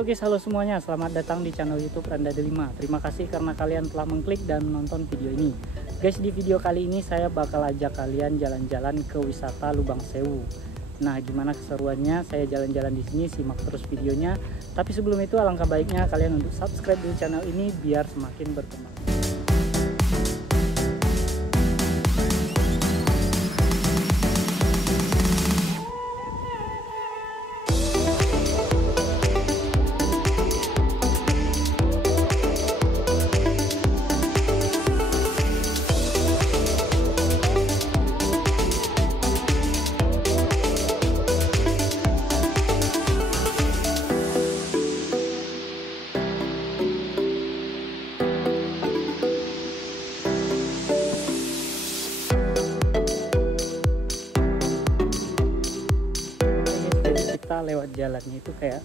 Halo guys, halo semuanya. Selamat datang di channel YouTube Randa Delima. Terima kasih karena kalian telah mengklik dan menonton video ini. Guys, di video kali ini saya bakal ajak kalian jalan-jalan ke wisata Lubang Sewu. Nah, gimana keseruannya? Saya jalan-jalan di sini, simak terus videonya. Tapi sebelum itu alangkah baiknya kalian untuk subscribe dulu channel ini biar semakin berkembang. Kita lewat jalannya itu kayak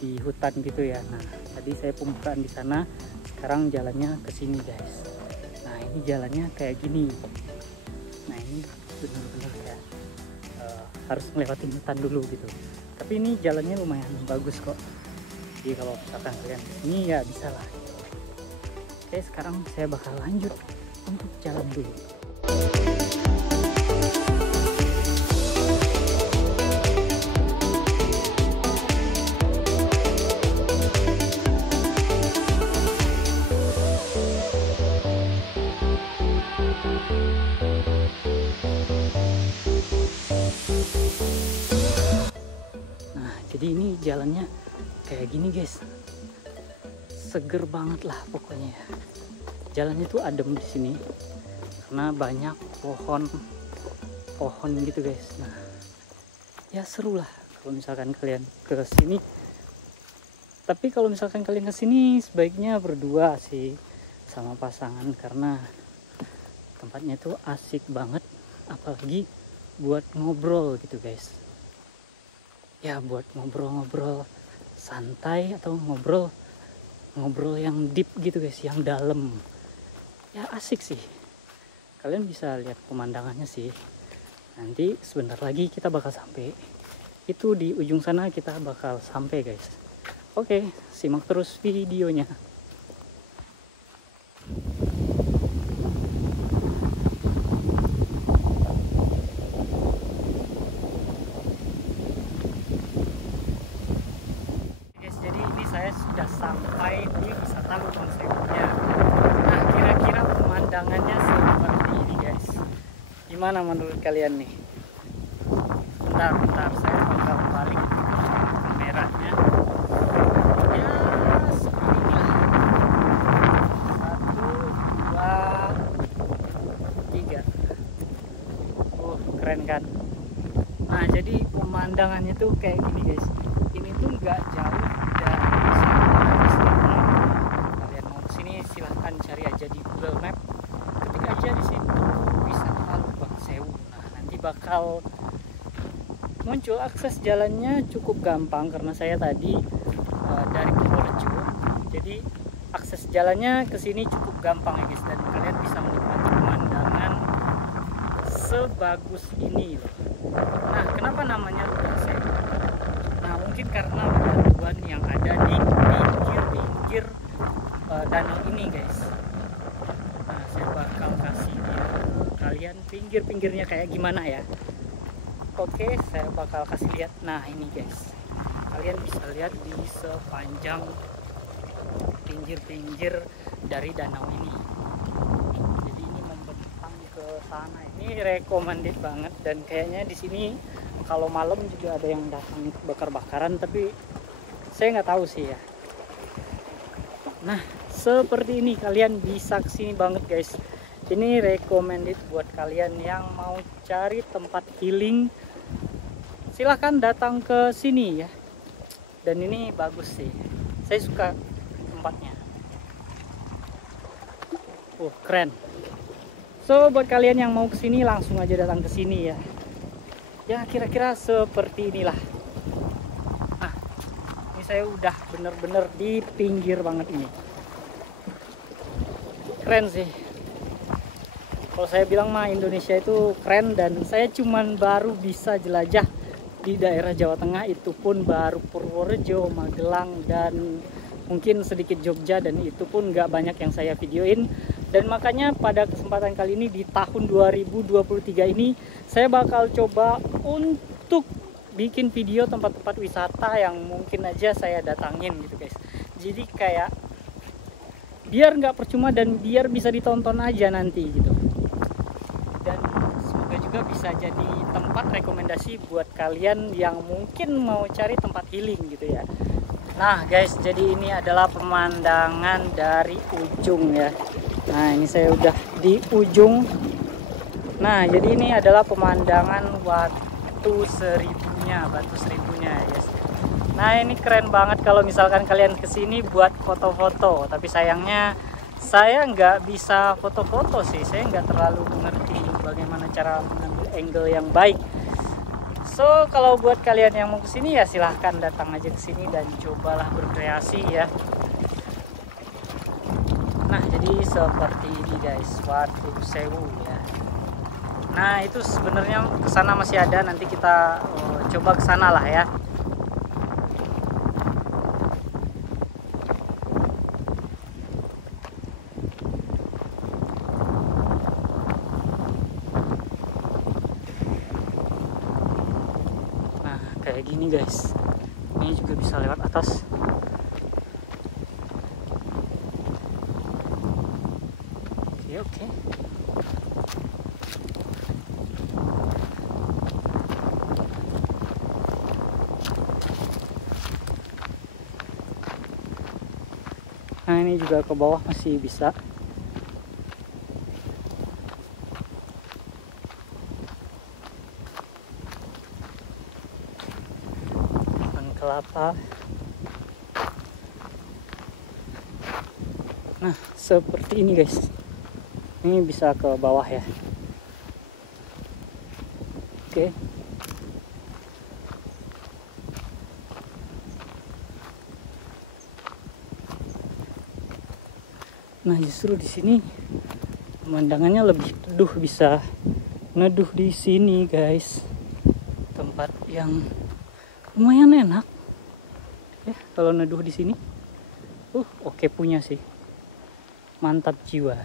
di hutan gitu ya. Nah, tadi saya pembukaan di sana, sekarang jalannya ke sini guys. Nah, ini jalannya kayak gini. Nah, ini benar-benar kayak harus ngelewatin hutan dulu gitu. Tapi ini jalannya lumayan bagus kok. Jadi kalau misalkan kalian ini ya bisa lah. Oke, sekarang saya bakal lanjut untuk jalan dulu. Jadi ini jalannya kayak gini guys, seger banget lah pokoknya. Jalannya tuh adem di sini karena banyak pohon gitu guys. Nah, ya seru lah kalau misalkan kalian ke sini. Tapi kalau misalkan kalian ke sini sebaiknya berdua sih sama pasangan karena tempatnya tuh asik banget, apalagi buat ngobrol gitu guys. Ya buat ngobrol-ngobrol santai atau ngobrol yang deep gitu guys, yang dalam. Ya asik sih. Kalian bisa lihat pemandangannya sih. Nanti sebentar lagi kita bakal sampai. Itu di ujung sana kita bakal sampai guys. Oke, simak terus videonya. Saya sudah sampai di wisata Lubang Sewunya. Nah, kira-kira pemandangannya seperti ini guys. Gimana menurut kalian nih? Bentar, saya bakal balik kameranya. Ya, seperti inilah. 1, 2, 3. Keren kan? Nah, jadi pemandangannya tuh kayak gini guys. Ini tuh nggak jauh dari kalian mau kesini silahkan cari aja di Google Map, ketik aja di situ wisata Lubang Sewu. Nah, nanti bakal muncul. Akses jalannya cukup gampang karena saya tadi dari Purworejo, jadi akses jalannya ke sini cukup gampang ya guys, dan kalian bisa menikmati pemandangan sebagus ini. Nah, kenapa namanya Lubang Sewu? Nah, mungkin karena batuan yang ada di pinggir danau ini guys. Nah, saya bakal kasih lihat kalian pinggir-pinggirnya kayak gimana ya. Oke, saya bakal kasih lihat. Nah, ini guys, kalian bisa lihat di sepanjang pinggir-pinggir dari danau ini. Jadi ini membentang ke sana. Ini recommended banget, dan kayaknya di sini kalau malam juga ada yang datang bakar-bakaran, tapi saya nggak tahu sih ya. Nah, seperti ini kalian bisa kesini banget guys. Ini recommended buat kalian yang mau cari tempat healing. Silahkan datang ke sini ya. Dan ini bagus sih. Saya suka tempatnya. Keren. So buat kalian yang mau kesini langsung aja datang ke sini ya. Ya kira-kira seperti inilah. Nah, ini saya udah bener-bener di pinggir banget ini. Keren sih. Kalau saya bilang mah Indonesia itu keren, dan saya cuman baru bisa jelajah di daerah Jawa Tengah, itu pun baru Purworejo, Magelang, dan mungkin sedikit Jogja, dan itu pun nggak banyak yang saya videoin. Dan makanya pada kesempatan kali ini di tahun 2023 ini saya bakal coba untuk bikin video tempat-tempat wisata yang mungkin aja saya datangin gitu guys. Jadi kayak biar nggak percuma dan biar bisa ditonton aja nanti gitu. Dan semoga juga bisa jadi tempat rekomendasi buat kalian yang mungkin mau cari tempat healing gitu ya. Nah guys, jadi ini adalah pemandangan dari ujung ya. Nah ini saya udah di ujung. Nah jadi ini adalah pemandangan Batu Seribunya ya guys. Nah ini keren banget kalau misalkan kalian kesini buat foto-foto. Tapi sayangnya saya nggak bisa foto-foto sih. Saya nggak terlalu mengerti bagaimana cara mengambil angle yang baik. So kalau buat kalian yang mau kesini ya silahkan datang aja ke sini dan cobalah berkreasi ya. Nah jadi seperti ini guys, Watu Sewu ya. Nah itu sebenarnya kesana masih ada, nanti kita coba kesana lah ya. Kayak gini guys, ini juga bisa lewat atas. Oke. Nah ini juga ke bawah masih bisa. Kelapa. Nah seperti ini guys, ini bisa ke bawah ya. Oke. Nah justru di sini pemandangannya lebih teduh, bisa neduh di sini guys. Tempat yang lumayan enak ya kalau neduh di sini. Oke punya sih, mantap jiwa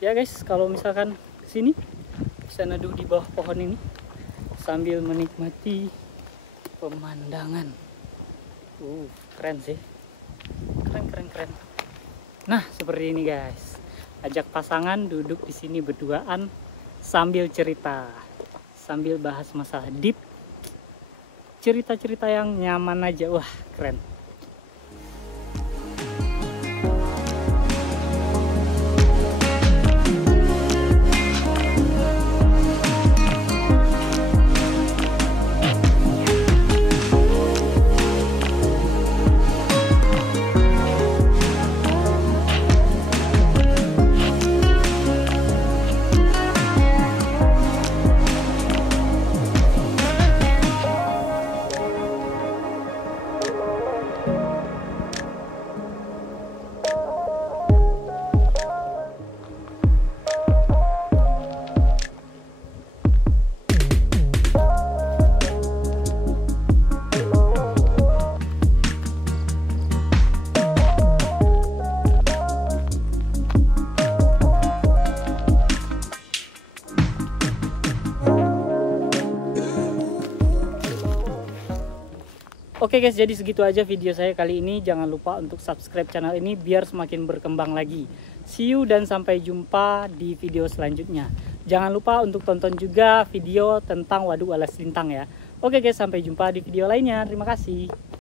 ya guys. Kalau misalkan kesini bisa neduh di bawah pohon ini sambil menikmati pemandangan. Keren sih, keren. Nah seperti ini guys, ajak pasangan duduk di sini berduaan sambil cerita, sambil bahas masalah deep, cerita-cerita yang nyaman aja. Wah keren. Oke guys, jadi segitu aja video saya kali ini. Jangan lupa untuk subscribe channel ini biar semakin berkembang lagi. See you dan sampai jumpa di video selanjutnya. Jangan lupa untuk tonton juga video tentang Waduk Walas Lintang ya. Oke guys, sampai jumpa di video lainnya. Terima kasih.